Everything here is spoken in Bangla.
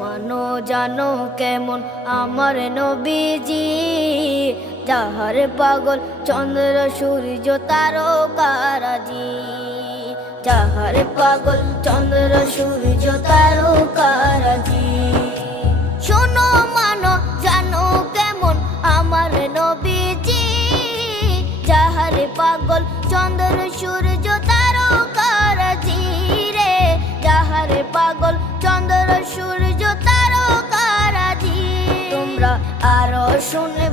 মানো জানো কেমন আমার নবীজি, যাহার পাগল চন্দ্র সূর্য তারকারাজি, যাহার পাগল চন্দ্র সূর্য তারকারাজি। শোনো মানো জানো কেমন আমার নবীজি, যাহার পাগল চন্দ্র সূর্য তারকারাজি রে, যাহার পাগল চন্দ্র সূর্য তারকারাজি। তোমরা আরো শুনে